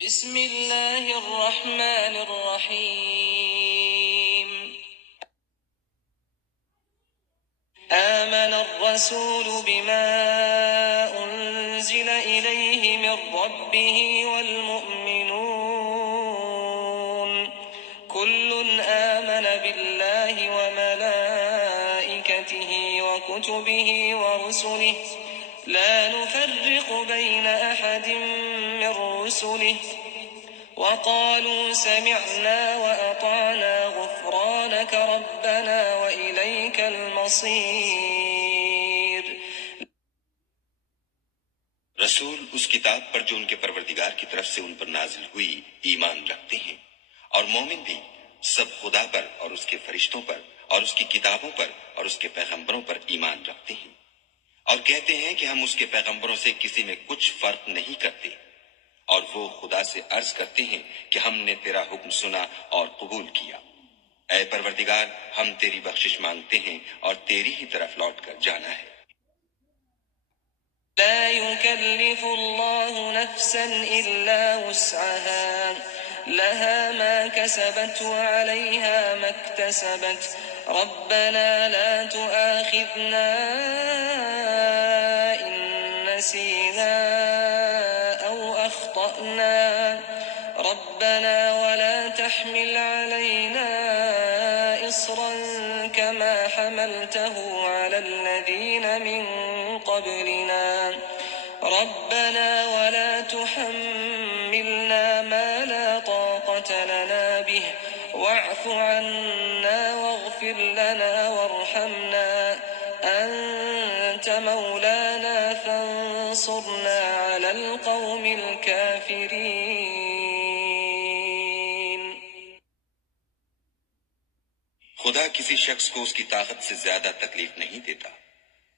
بسم اللہ الرحمن الرحیم آمن الرسول بما انزل الیہ من ربہ والمؤمنون كل آمن بالله وملائكته وكتبه ورسله لا نفرق بين أحد من رسله وقالوا سمعنا وأطعنا غفرانك ربنا وإليك المصير. رسول اس کتاب پر جو ان کے پروردگار کی طرف سے ان پر نازل ہوئی ایمان رکھتے ہیں، اور مومن بھی سب خدا پر اور اس کے فرشتوں پر اور اس کی کتابوں پر اور اس کے پیغمبروں پر ایمان رکھتے ہیں، اور کہتے ہیں کہ ہم اس کے پیغمبروں سے کسی میں کچھ فرق نہیں کرتے، اور وہ خدا سے عرض کرتے ہیں کہ ہم نے تیرا حکم سنا اور قبول کیا. اے پروردگار، ہم تیری بخشش مانگتے ہیں اور تیری ہی طرف لوٹ کر جانا ہے. لا يكلف الله نفسا إلا وسعها لها ما كسبت وعليها ما اكتسبت ربنا لا تؤاخذنا إن نسينا أو أخطأنا ربنا ولا تحمل علينا إصرا كما حملته على الذين من قبلنا ربنا ولا تحملنا ما لا طاقة لنا به واعف عنا واغفر لنا وارحمنا أنت مولانا فانصرنا على القوم الكافرين. خدا کسی شخص کو اس کی طاقت سے زیادہ تکلیف نہیں دیتا.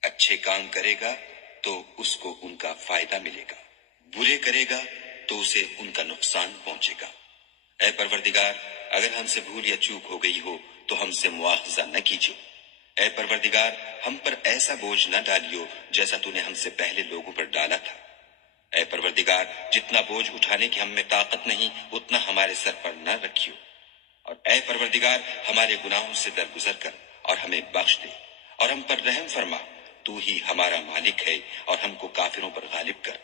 اچھے کام کرے گا تو اس کو ان کا فائدہ ملے گا، برے کرے گا تو اسے ان کا نقصان پہنچے گا. اے پروردگار، اگر ہم سے بھول یا چوک ہو گئی ہو تو ہم سے مواخذہ نہ کیجو. اے پروردگار، ہم پر ایسا بوجھ نہ ڈالیو جیسا تو نے ہم سے پہلے لوگوں پر ڈالا تھا. اے پروردگار، جتنا بوجھ اٹھانے کی ہم میں طاقت نہیں اتنا ہمارے سر پر نہ رکھیو. اور اے پروردگار، ہمارے گناہوں سے درگزر کر اور ہمیں بخش دے اور ہم پر رحم فرما. تو ہی ہمارا مالک ہے اور ہم کو کافروں پر غالب کر.